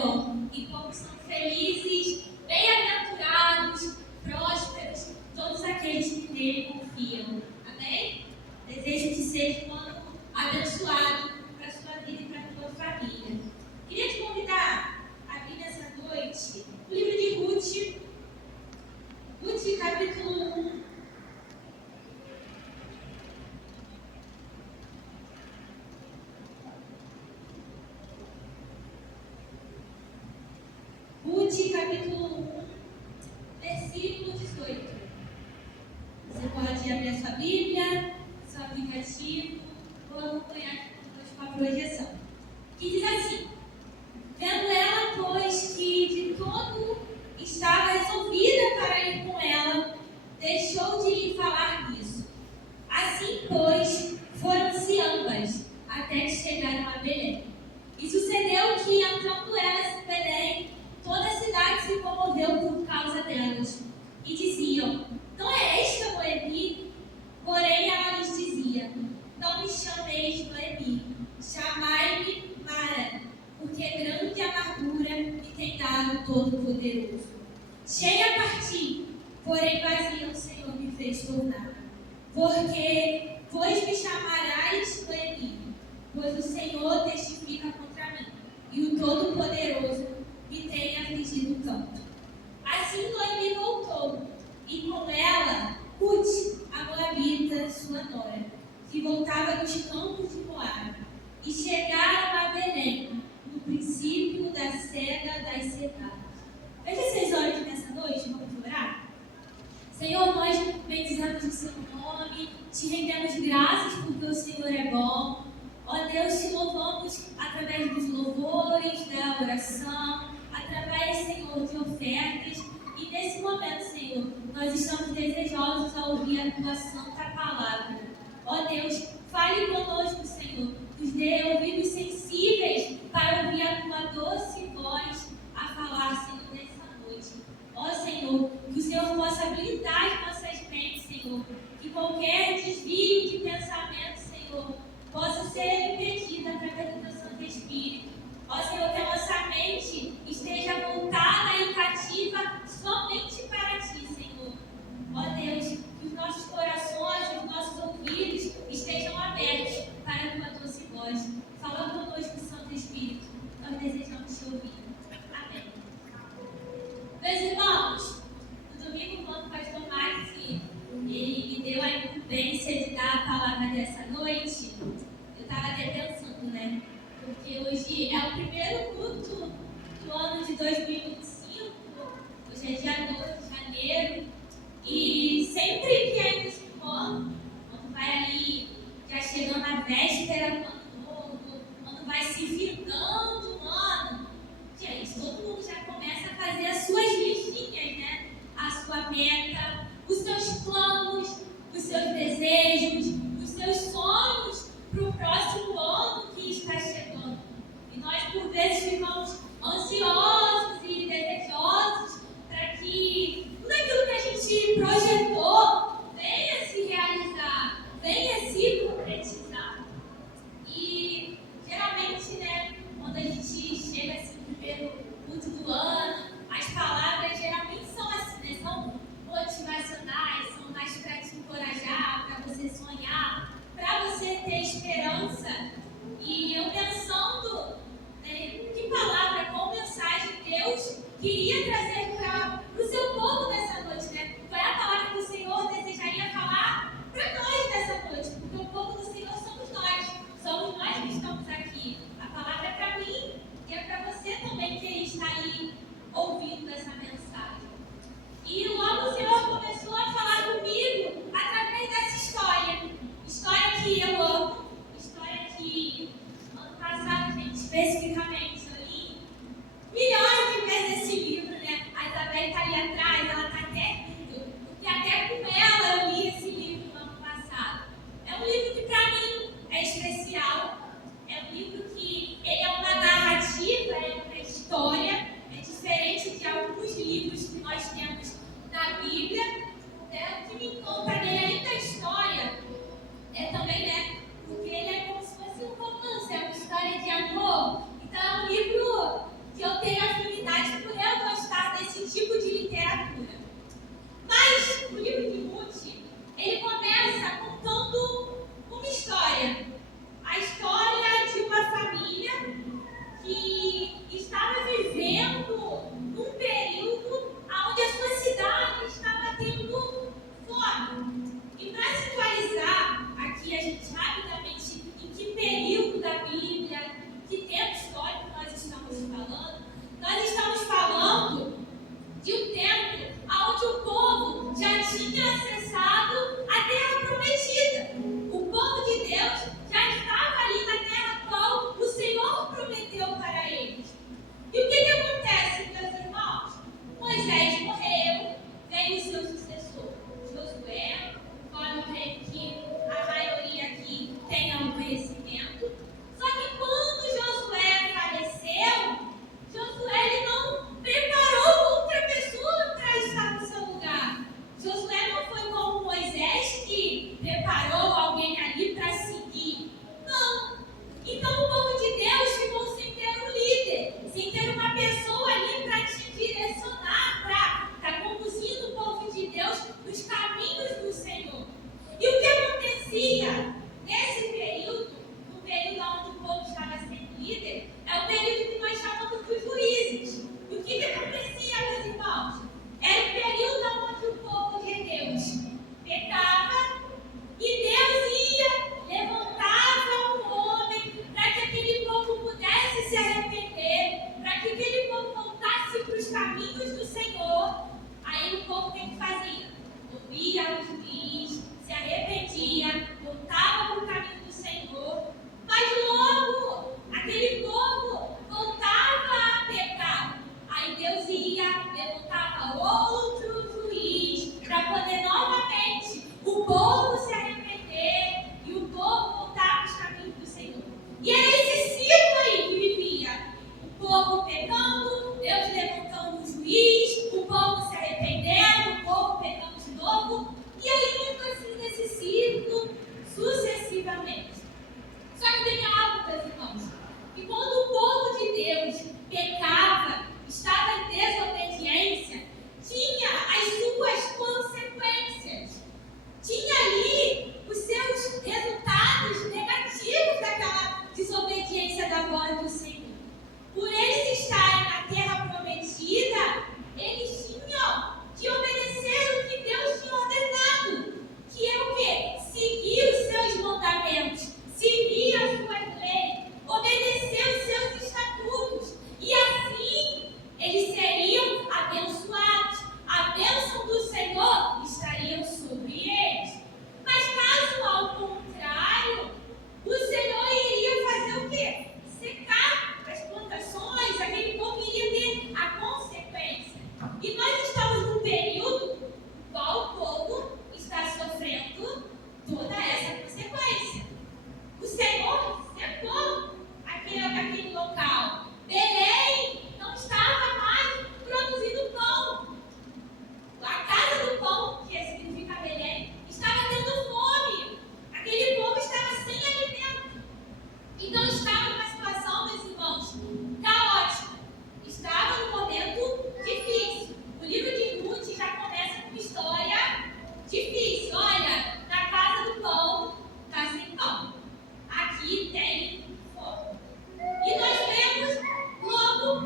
bom e como são felizes, bem-aventurados, prósperos, todos aqueles que nele confiam. Amém? Desejo que seja um ano abençoado para a sua vida e para a sua família. Queria te convidar a abrir nessa noite o livro de Ruth, capítulo 1. Ruth, capítulo 1, versículo 18. Você pode abrir a sua Bíblia, seu aplicativo, ou acompanhar aqui conosco a projeção. Que diz assim: vendo ela, pois, que de todo estava resolvida para ir com ela, deixou de lhe falar nisso. Assim, pois, foram-se ambas, até que chegaram a Belém. E sucedeu que, entrando elas em Belém, toda a cidade se comoveu por causa delas. E diziam: não é esta Noemi? Porém, ela lhes dizia: não me chameis Noemi, chamai-me Mara, porque grande amargura me tem dado Todo-Poderoso. Cheia parti, porém vazia o Senhor me fez tornar. Porque, pois me chamarás Noemi, pois o Senhor testifica contra mim, e o Todo-Poderoso me tem afligido tanto. Assim Noemi voltou, e com ela Ruth, a moabita, sua nora, que voltava dos campos de Moabe, e chegaram a Belém, no princípio da cega das cevadas. Veja vocês olham aqui nessa noite, vamos orar? Senhor, nós bendizemos o seu nome, te rendemos graças porque o Senhor é bom. Ó Deus, te louvamos através dos louvores, da oração, através, Senhor, de ofertas. E nesse momento, Senhor, nós estamos desejosos a ouvir a tua santa palavra. Ó Deus, fale conosco, Senhor, nos dê ouvidos sensíveis para ouvir a tua doce voz a falar, Senhor, nessa noite. Ó Senhor, que o Senhor possa blindar as nossas mentes, Senhor, que qualquer desvio de pensamento, Senhor, possa ser impedido através do teu Santo Espírito. Ó Senhor, que a nossa mente esteja voltada e cativa somente para ti, Senhor. Ó Deus, que os nossos corações, os nossos ouvidos estejam abertos para a tua doce voz. Fala conosco, Santo Espírito. Nós desejamos te ouvir. Amém. Meus irmãos, no domingo, quando o pastor Max ele me deu a incumbência de dar a palavra dessa noite, eu estava até pensando, né? Porque hoje é o primeiro culto do ano de 2025, hoje é dia 12 de janeiro, e sempre que é início do ano, quando vai ali, já chegando a véspera do ano novo, quando vai se findando o ano, gente, todo mundo já começa a fazer as suas listinhas, né? A sua meta, os seus planos, os seus desejos, os seus sonhos para o próximo ano que está chegando. E nós, por vezes, ficamos ansiosos e desejosos para que tudo aquilo que a gente projetou venha se realizar, venha se concretizar. E, geralmente, né, quando a gente chega assim no primeiro culto do ano, as palavras geralmente são assim, né, são motivacionais, são mais para te encorajar, para você sonhar, para você ter esperança. E eu pensando, né, que palavra, qual mensagem Deus queria trazer para o seu povo nessa noite, né? Qual é a palavra que o Senhor desejaria falar para nós nessa noite? Porque o povo do Senhor somos nós que estamos aqui. A palavra é para mim e é para você também que está aí ouvindo essa mensagem. E logo o Senhor começou a falar comigo através dessa história que eu amo, história que ano passado, gente, especificamente, eu li milhões de vezes esse livro,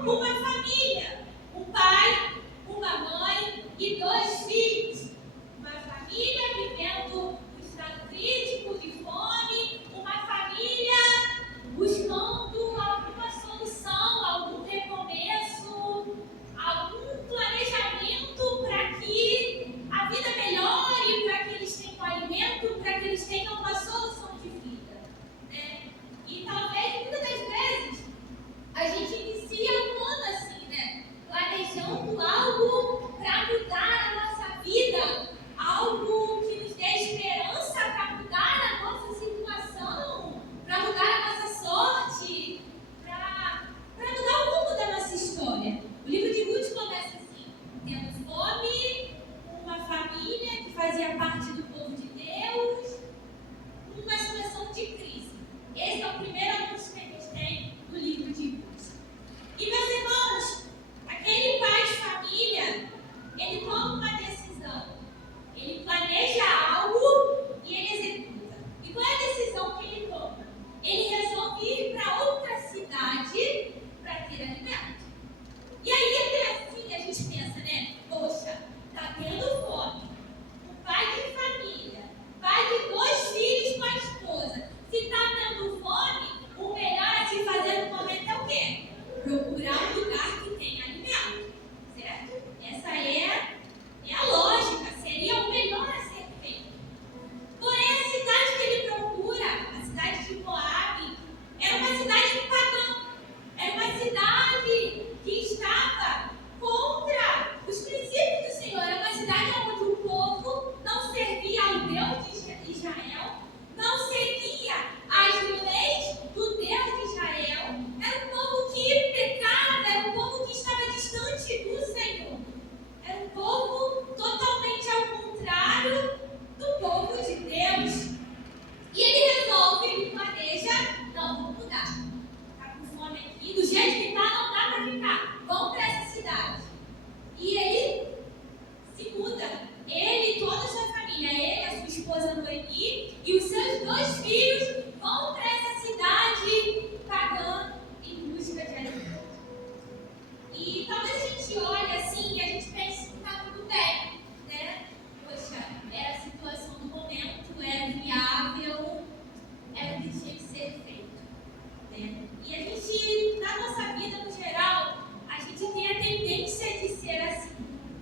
uma família, um pai, uma mãe e 2 filhos. Uma família vivendo um estado crítico de fome, uma família buscando alguma solução, algum recomeço, algum planejamento para que a vida melhore, para que eles tenham alimento, para que eles tenham uma solução de vida, né? E talvez, muitas das vezes, a gente inicia um ano assim, né? Planejando algo para mudar a nossa vida, algo que nos dê esperança para mudar a nossa situação, para mudar a nossa sorte, para mudar o rumo da nossa história. O livro de Ruth começa assim: temos fome, uma família que fazia parte do povo de Deus, uma situação de crise. Esse é o primeiro anúncio que a gente tem no livro de Ruth. E, meus irmãos, aquele pai de família, ele toma uma decisão. Ele planeja algo e ele executa. E qual é a decisão que ele toma? Ele resolve ir para outra cidade para ter alimento. E aí, até assim, a gente pensa, né? Poxa, tá tendo fome. Um pai de família, pai de 2 filhos com a esposa. Se tá tendo fome, o melhor a se fazer no momento é o quê? Procurar um lugar que tenha alimento. Certo? Essa é a lógica. Seria o melhor a ser feito. Porém, a cidade que ele procura, a cidade de Moabe, era uma cidade pagã. Era uma cidade que estava contra os princípios do Senhor. Era uma cidade onde o povo não servia ao Deus de Israel, não seguia as leis do Deus de Israel. Era um povo que pecava, era um povo que estava distante do Senhor. Era um povo totalmente ao contrário do povo de Deus. E ele resolve, ele planeja: não, vamos mudar. Está com fome aqui, do jeito que está, não dá para ficar. Vamos para essa cidade. E ele se muda. Ele e toda a sua família, ele, a sua esposa Noemi e os seus 2 filhos vão para essa cidade pagã em busca de alimento. E talvez a gente olhe assim e a gente pense que está tudo bem, né? Poxa, era a situação do momento, era viável, era o que tinha que ser feito, né? E a gente, na nossa vida no geral, a gente tem a tendência de ser assim.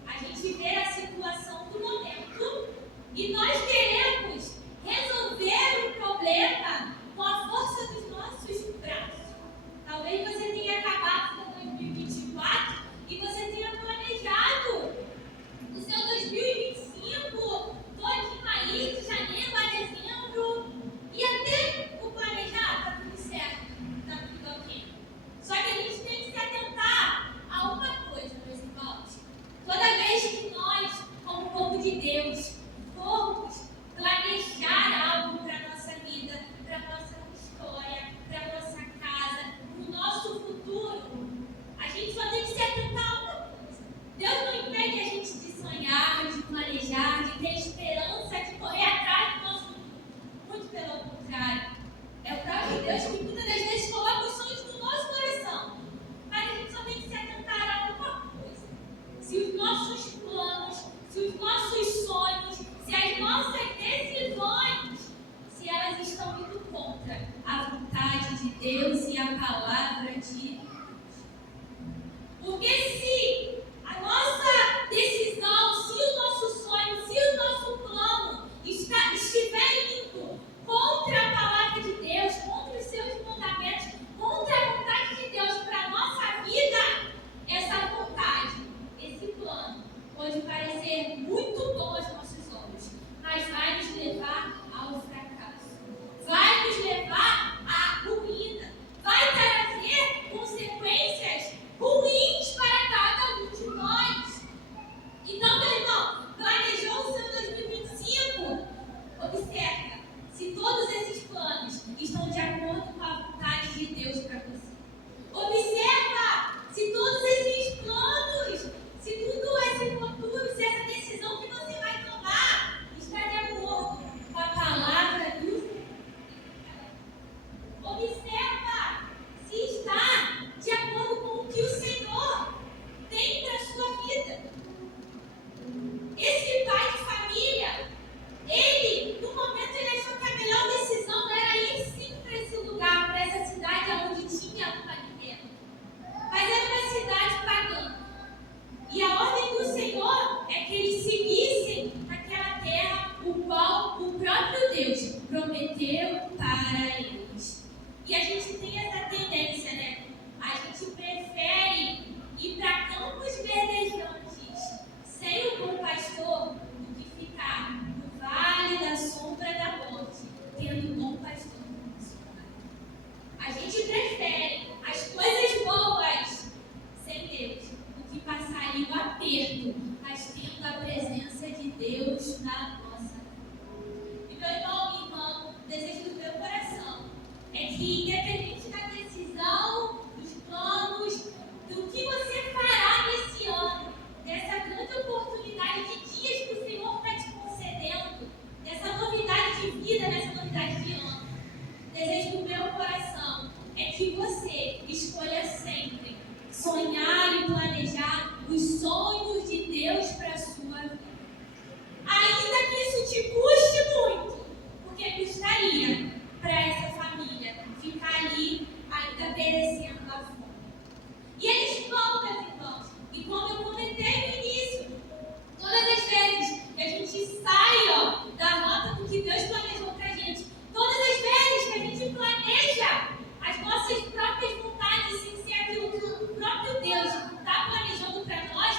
A gente vê a situação do momento e nós queremos resolver o problema com a força dos nossos braços. Talvez você tenha acabado com 2024 e você tenha planejado o seu 2025 todinho aí, de janeiro a dezembro, e até o planejar, tá tudo certo, tá tudo ok. Só que a gente tem que se atentar a uma coisa, meus irmãos. Toda vez que nós, como povo de Deus, formos planejar algo para a nossa vida, para a nossa história, para a nossa casa, para o nosso futuro, a gente só tem que se atentar a uma coisa. Deus não impede a gente de sonhar, de planejar, de ter esperança, de correr atrás do nosso futuro. Muito pelo contrário. É o próprio Deus que muitas das vezes coloca os sonhos no nosso coração. Mas a gente só tem que se atentar a uma coisa. Se os nossos planos, se os nossos sonhos, se as nossas decisões, se elas estão indo contra a vontade de Deus e a palavra de Deus. Porque se a nossa decisão, se o nosso sonho, se o nosso plano estiver indo contra a palavra de Deus, contra os seus mandamentos, contra a vontade de Deus para a nossa vida, essa vontade, esse plano, pode parecer muito bom aos nossos olhos, mas vai nos levar ao fracasso, vai nos levar à ruína, vai trazer consequências ruins para os sonhos de Deus para a sua vida. Ainda que isso te custe muito, porque custaria para essa família ficar ali ainda perecendo da fome. E eles vão, meus irmãos, e como eu comentei no início, todas as vezes que a gente sai da rota do que Deus planejou para a gente, todas as vezes que a gente planeja as nossas próprias vontades sem ser aquilo que o próprio Deus está planejando para nós,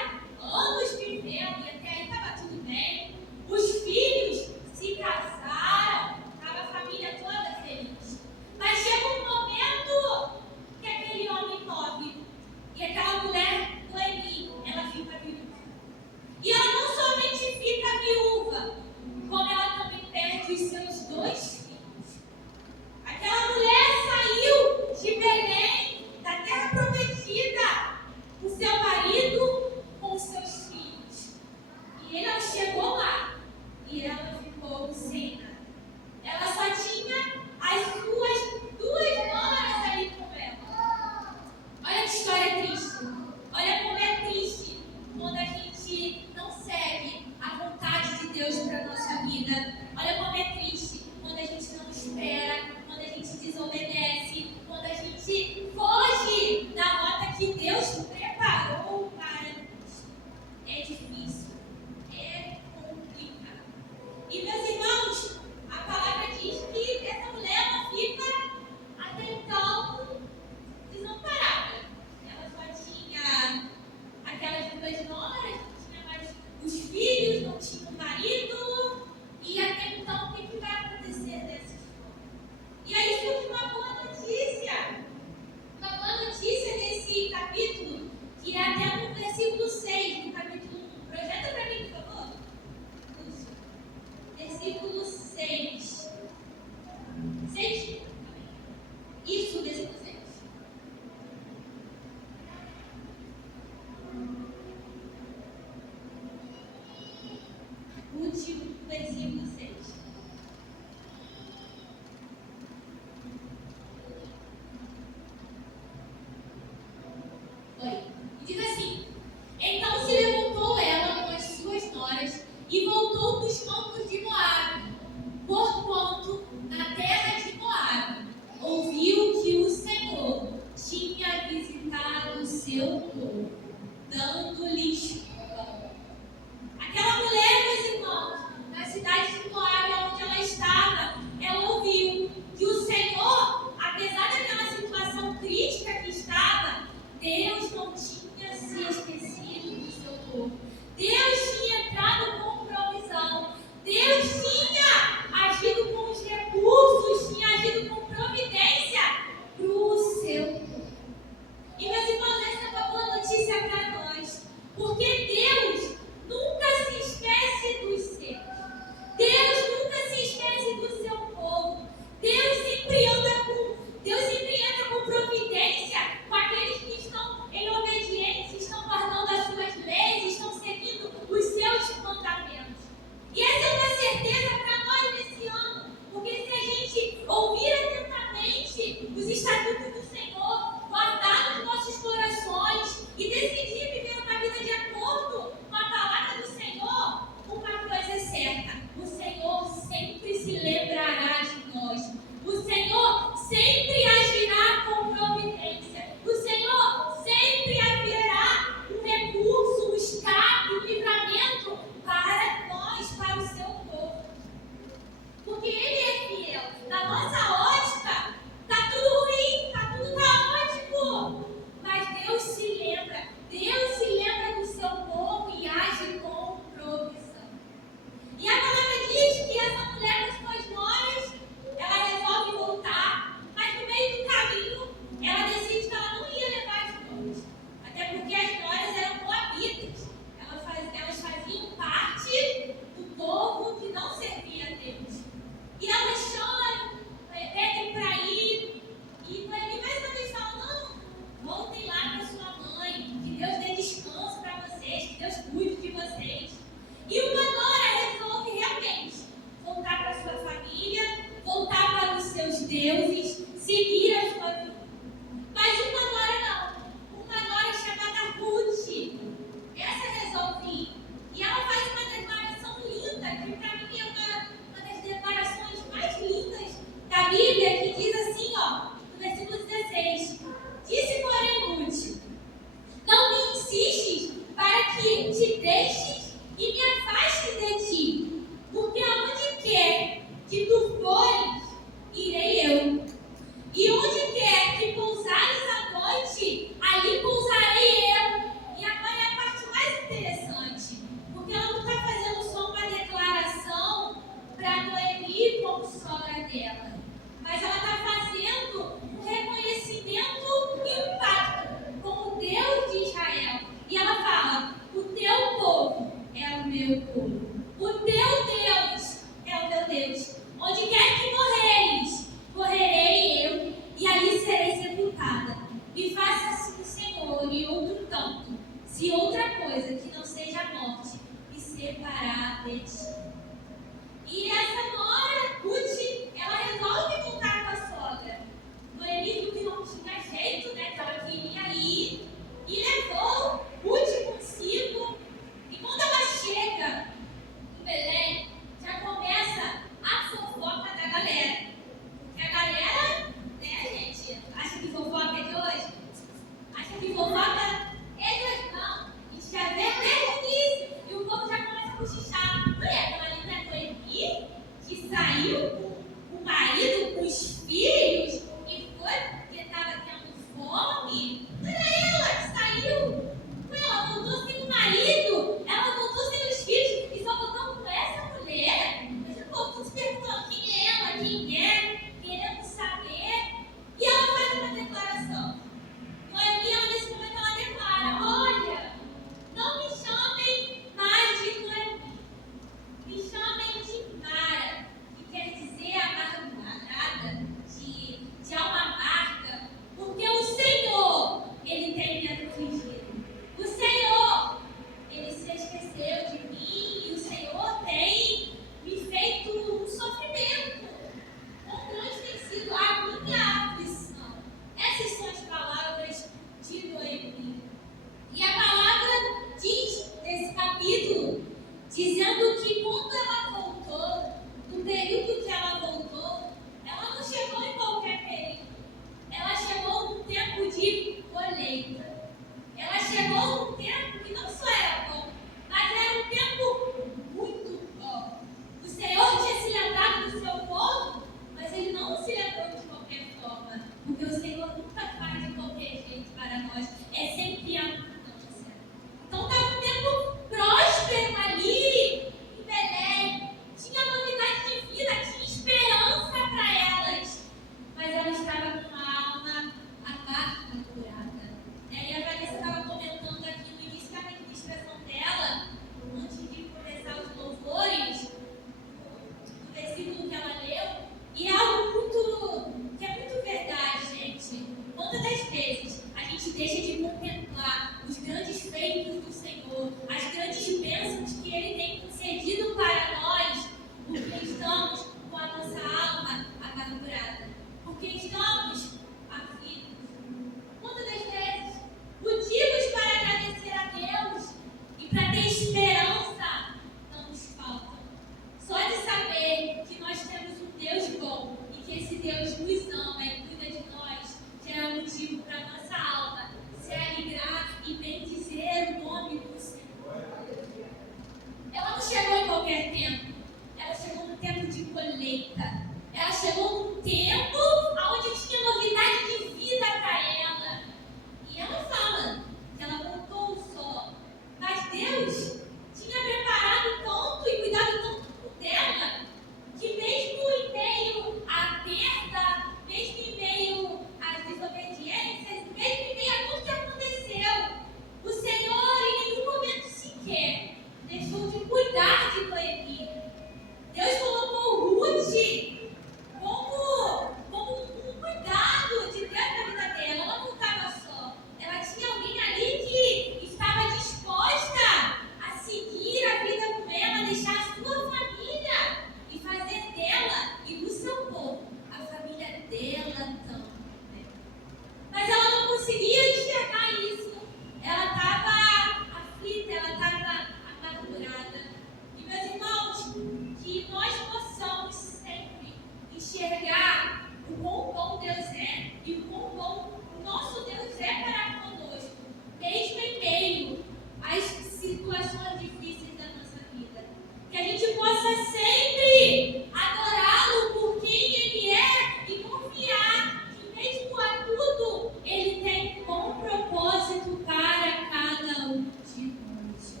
possa sempre adorá-lo por quem Ele é e confiar que mesmo a tudo, Ele tem um bom propósito para cada um de nós.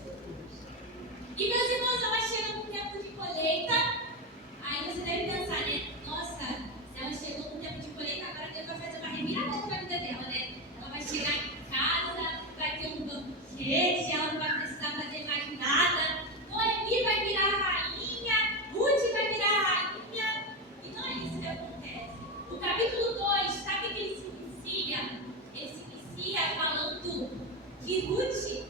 E meus irmãos, ela chega no tempo de colheita. Aí você deve pensar, né? Nossa, ela chegou no tempo de colheita, agora Deus vai fazer uma reviravolta na vida dela, né? Ela vai chegar em casa, vai ter um banquete, ela não vai precisar fazer mais nada. Noemi vai virar rainha, Ruth vai virar rainha. E não é isso que acontece. O capítulo 2, sabe o que ele se inicia? Ele se inicia falando que Ruth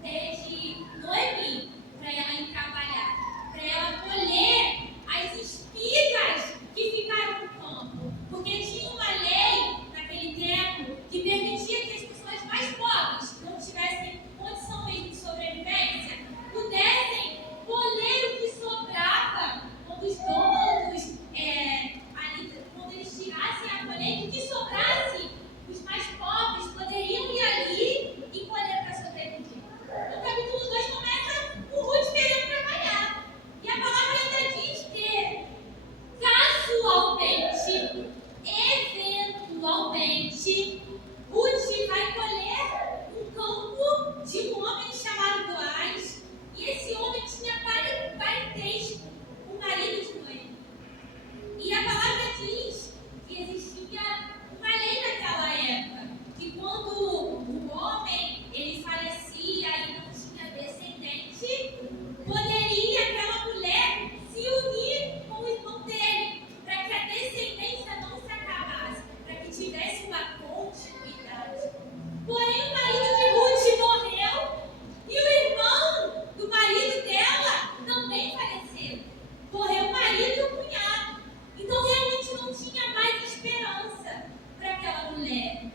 pede Noemi para ela ir trabalhar, para ela colher as espigas que ficaram no campo. Porque tinha uma lei naquele tempo que permitia que as pessoas mais pobres, que não tivessem condição mesmo de sobrevivência, pudessem colher o que sobrava quando os donos, quando eles tirassem a colheita, o que sobrasse, os mais pobres poderiam ir ali e colher para sobreviver. O capítulo 2 começa com Ruth querendo trabalhar. E a palavra ainda diz que, casualmente, eventualmente, Ruth vai colher um campo de um homem chamado Boaz. E esse homem tinha parentesco com o marido de Noemi. E a palavra diz que existia uma lei naquela época, que quando o homem ele falecia e não tinha descendente, poderia aquela mulher se unir com o irmão dele, para que a descendência não se acabasse, para que tivesse uma continuidade. Porém, o marido de Ruth morreu e o irmão do marido dela também faleceu. Morreu o marido e o cunhado. Então, realmente não tinha mais esperança para aquela mulher.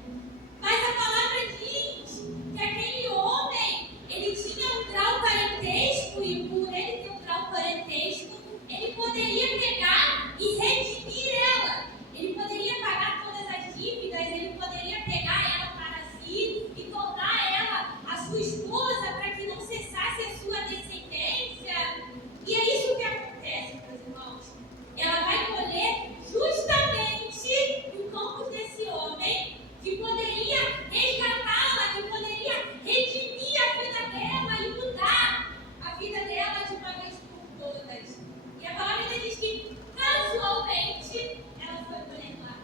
Mas a palavra diz que aquele homem, ele tinha um grau parentesco e por ele ter um grau parentesco, ele poderia pegar e redimir ela. Ele poderia pagar todas as dívidas, ele poderia pegar ela para si e tornar ela a sua esposa para que não cessasse a sua descendência. E é isso que acontece, meus irmãos. Ela vai colher justamente no campo desse homem que poderia resgatá-la, que poderia redimir a vida dela e mudar a vida dela de uma vez por todas. E a palavra ainda diz que, casualmente, ela foi colher lá.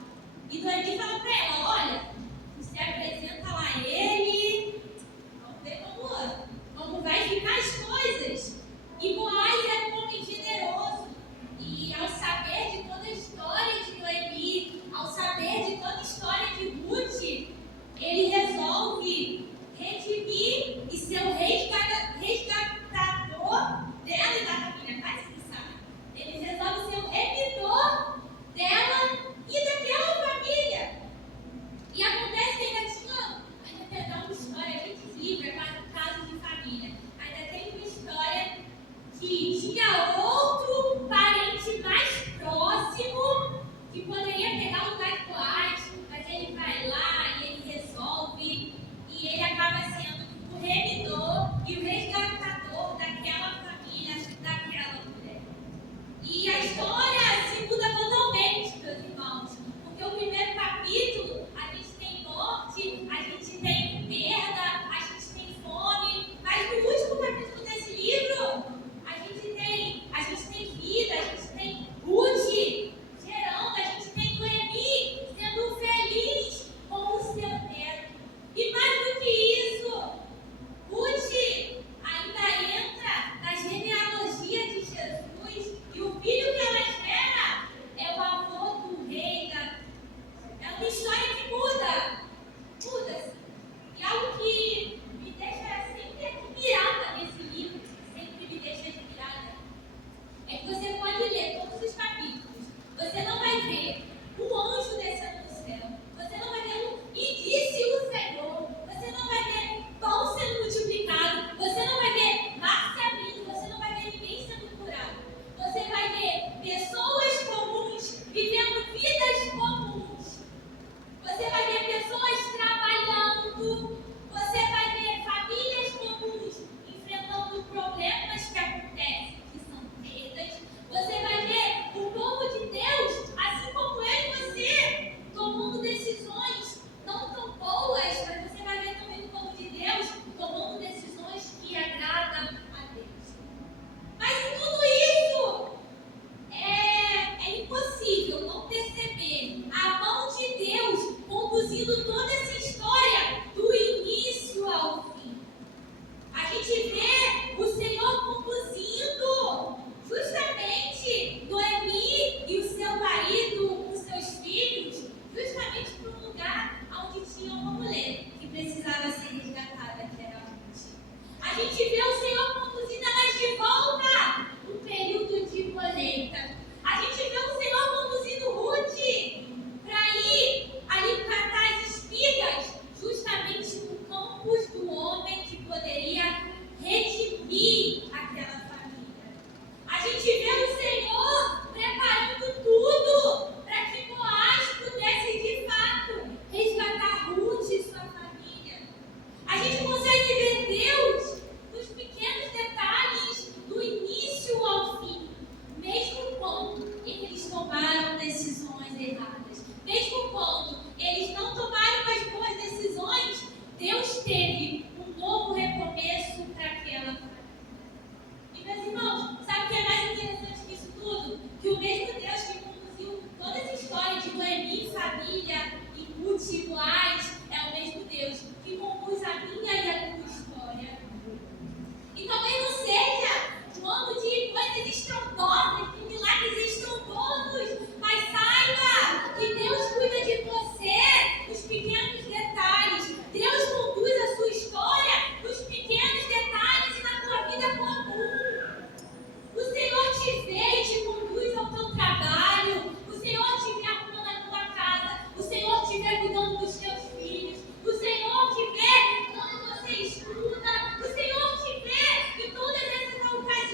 E Noemi fala para ela, olha, você apresenta lá ele, vamos ver como vai ficar as coisas. E Boaz era um homem generoso. E ao saber de toda a história de Noemi, ao saber de toda a história de Ruth, ele resolve redimir e ser o resgatador dela e da família. Quase que sabe. Ele resolve ser o remidor dela e daquela família. E acontece que ainda tem uma história, a gente livra, quase um caso de família. Ainda tem uma história que tinha outro parente mais próximo que poderia pegar o lugar de Boaz, mas ele vai lá e ele resolve, e ele acaba sendo o remidor e o resgatador daquela família, daquela mulher. E a história se muda totalmente, meus irmãos, porque o primeiro capítulo a gente tem morte, a gente tem perda, a gente tem fome, mas no último capítulo desse livro a gente tem as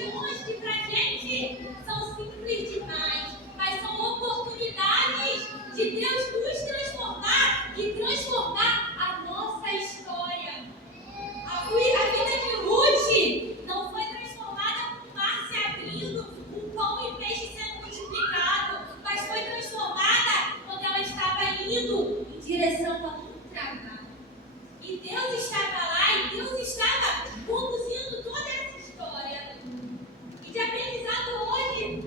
ocasiões que pra gente são simples demais, mas são oportunidades de Deus nos transformar e transformar a nossa história. A vida de Ruth não foi transformada com o mar se abrindo, um pão e peixe sendo multiplicado, mas foi transformada quando ela estava indo em direção a um trabalho. E Deus estava lá e Deus estava conduzindo toda essa história. E de aprendizado hoje,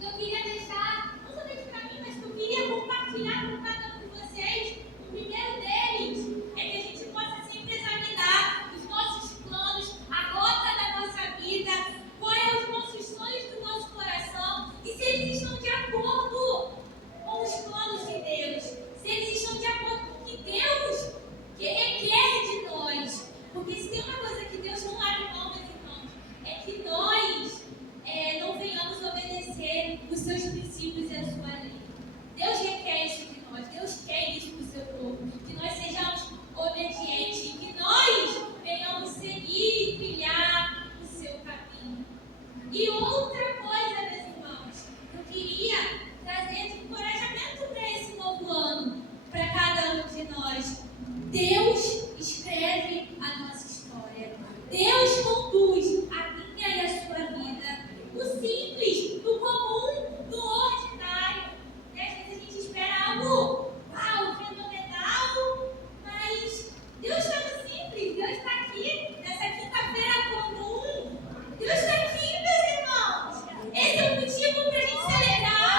eu queria deixar, não somente para mim, mas que eu queria compartilhar com cada um de vocês. O primeiro deles é que a gente possa sempre examinar os nossos planos, a rota da nossa vida, quais são os nossos sonhos do nosso coração e se eles estão de acordo com os planos de Deus, se eles estão de acordo com o que Deus requer de nós. Porque se tem uma coisa que Deus não abre mão, meus irmãos, é que nós não venhamos obedecer os seus princípios e a sua lei. Deus requer isso de nós, Deus quer isso do seu povo, que nós sejamos obedientes e que nós venhamos seguir e trilhar o seu caminho. E outra coisa, meus irmãos, eu queria trazer de encorajamento para esse novo ano, para cada um de nós. Deus escreve a nossa história. Deus conduz a minha e a sua vida. No simples, no comum, no ordinário. E às vezes a gente espera algo, fenomenal, mas Deus está no simples. Deus está aqui nessa quinta-feira comum. Deus está aqui, meus irmãos. Esse é o motivo para a gente celebrar.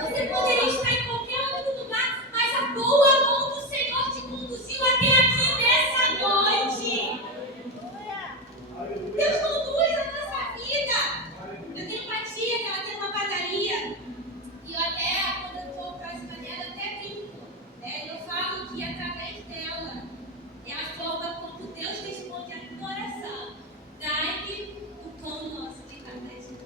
Você poderia estar em qualquer outro lugar, mas a boa mão do Senhor te conduziu até aqui nessa noite. Deus conduz a nossa vida. Eu tenho uma tia que ela tem uma padaria. E eu até, quando eu estou próxima dela, eu até brinco. Eu falo que através dela é a forma como Deus responde a minha oração. Dai-me o pão nosso de cada dia.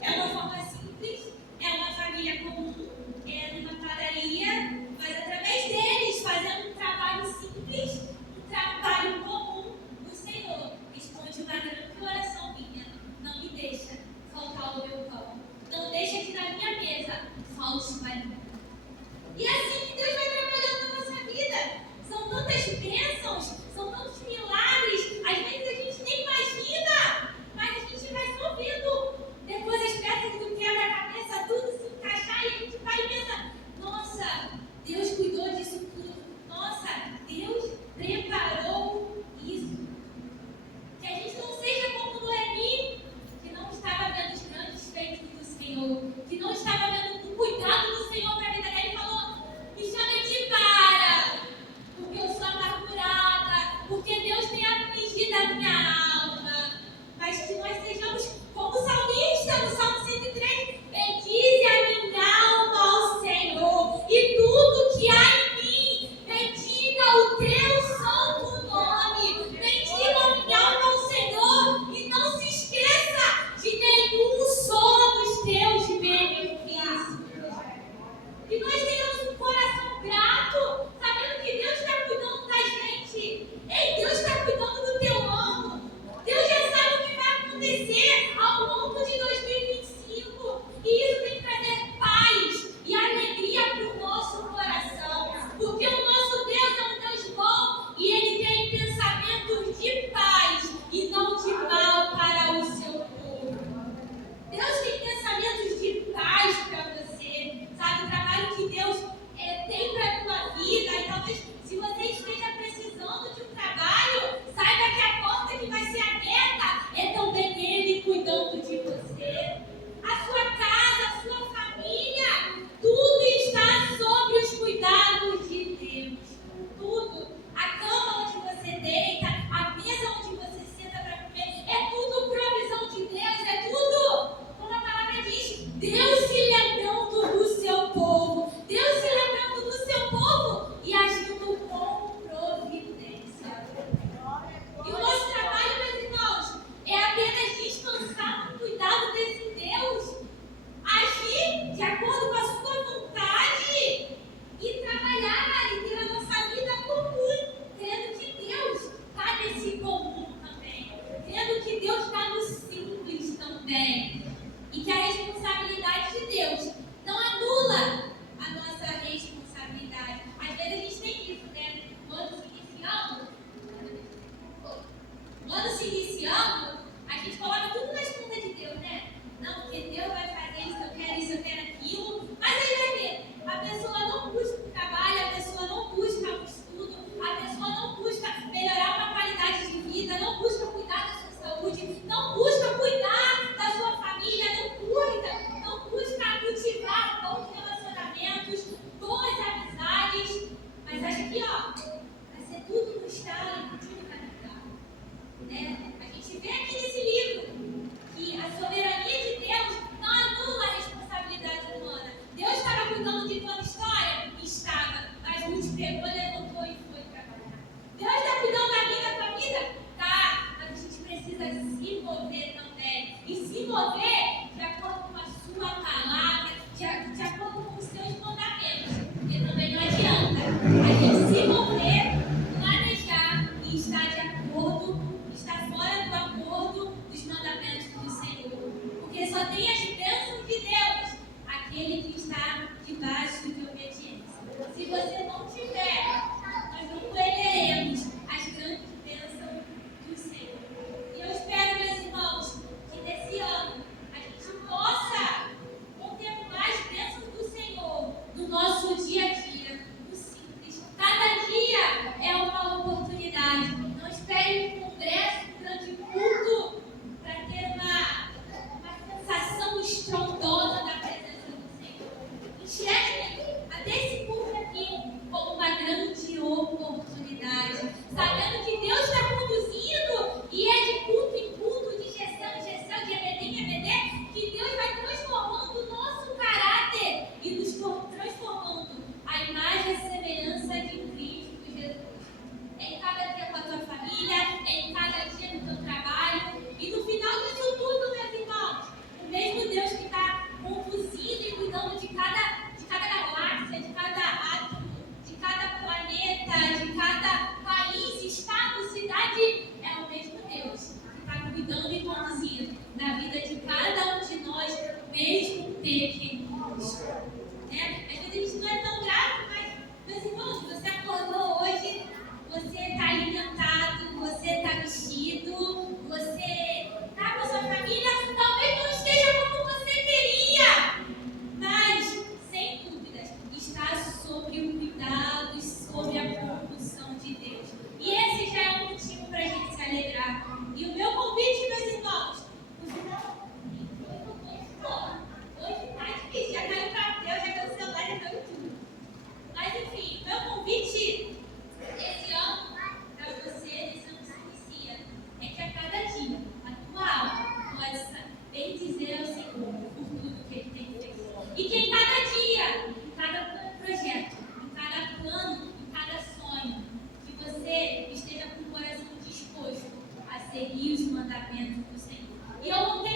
É uma forma simples, é uma família comum, é numa padaria, mas através deles, fazendo um trabalho simples, um trabalho comum, o Senhor responde uma grande oração minha. Não me deixa faltar o meu pão. Não deixa que na minha mesa falte marinho. E assim que Deus vai trabalhando na nossa vida. São tantas bênçãos, são tantos milagres. Às vezes a gente nem imagina, mas a gente vai só vendo depois as peças do quebra-cabeça, tudo se encaixar e a gente vai e pensa, nossa, Deus cuidou disso tudo. Nossa, Deus preparou isso. Que a gente não seja como Noemi, que não estava vendo os grandes feitos do Senhor, que não estava vendo o cuidado do Senhor para a vida dela e falou, me chame de para, porque eu sou amargurada, porque Deus tem afligido a minha alma. Mas que nós sejamos como o salmista, no Salmo 103, bendize a minha alma ao Senhor, e tudo que há em mim, bendiga o teu santo nome. Bendiga a minha alma ao Senhor, e não se esqueça de nenhum só dos teus benefícios. Que nós tenhamos um coração grato, sabendo que Deus está cuidando da gente. Ei, Deus está cuidando do teu ano. Deus já sabe o que vai acontecer ao longo de 2025. E isso tem que trazer paz e alegria para o nosso coração. Porque o nosso Deus é um Deus bom e Ele tem pensamentos de paz e não de mal para o seu povo. Deus tem pensamentos de paz para você. Sabe, o trabalho que Deus tem para a tua vida. E talvez, se você esteja precisando de um trabalho, saiba que a porta que vai ser aberta é também Ele cuidando de você. A sua casa, a mover de acordo com a sua palavra, de acordo com os seus mandamentos. Porque também não adianta a gente se mover, planejar e estar de acordo, estar fora do acordo dos mandamentos do Senhor. Porque só tem as bênçãos de Deus aquele que está debaixo de obediência. Se você não tiver, nós não colheremos as grandes bênçãos do Senhor. E eu espero, meus irmãos, que nesse ano a gente possa contemplar as bênçãos do Senhor no nosso dia a dia, no simples. Cada dia é uma oportunidade. Não espere um congresso, um grande culto para ter uma sensação estrondosa da presença do Senhor. Enxergue até esse culto aqui como uma grande oportunidade, sabendo que Deus está conduzindo e é de culto em culto, de gestão em gestão, de EBD em EBD, que Deus vai transformando o nosso caráter e nos transformando a imagem e semelhança de Cristo Jesus. É em cada dia com a tua família, é em cada dia no teu trabalho, e no final disso tudo, meus irmãos, o mesmo Deus que está conduzindo e cuidando de cada galáxia, de cada átomo, de cada planeta, de cada país, estado, cidade, é o mesmo Deus que está cuidando e conduzindo na vida de cada um de nós, mesmo pequeninos. Né? Às vezes a gente não é tão grato, mas, meus irmãos, você acordou hoje, você está alimentado, você está vestido, você está com a sua família, talvez não esteja como você queria, mas, sem dúvidas, está sobre o cuidado e sobre a condução de Deus. E esse já é um motivo para a gente se alegrar. E o meu convite, meus irmãos, hoje está difícil, já caiu o papel, já caiu o celular, já caiu tudo. Mas enfim, meu convite esse ano para você, esse ano que se inicia, é que a cada dia a tua alma possa bendizer ao Senhor por tudo que Ele tem feito. E que em cada dia, em cada projeto, em cada plano, em cada sonho, que você esteja com o coração disposto a seguir os mandamentos do Senhor. E eu não tenho